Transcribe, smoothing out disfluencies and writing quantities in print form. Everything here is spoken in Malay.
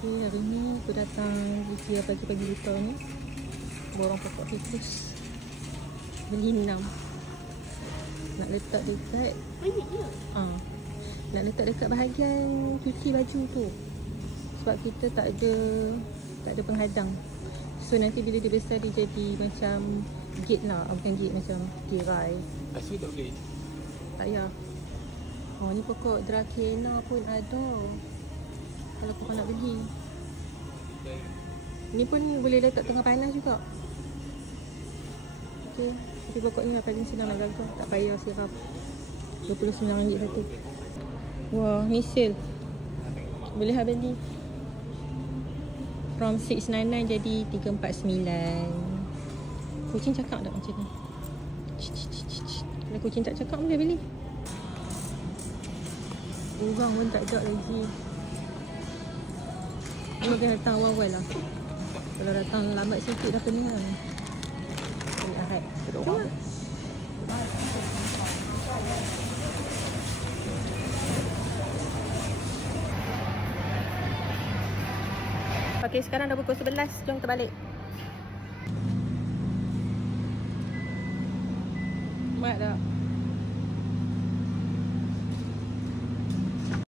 Okay, hari ni aku datang usia pagi-pagi buta ni borong pokok fikus. Beli 6. Nak letak dekat nak letak dekat bahagian cuci baju tu. Sebab kita tak ada penghadang. So nanti bila dia besar dia jadi macam gate lah. Bukan gate, macam tirai. Asli tak boleh? Tak payah. Oh, ni pokok Dracena pun ada. Kalau korang nak beli. Ni pun boleh letak tengah panas juga. Okay. Tapi pokok ni paling senang nak jaga. Tak payah sirap. RM29 satu. Wah, ni sale. Boleh lah beli. From 699 jadi 349. Kucing cakap tak macam ni? Kalau kucing tak cakap boleh beli. Orang pun tak ada lagi. Ni dia datang awal-awal lah. Kalau datang lambat sikit dah pening kan. Hari Ahad. Jom lah. Okay, sekarang dah pukul 11. Jom kita balik. Mak tak?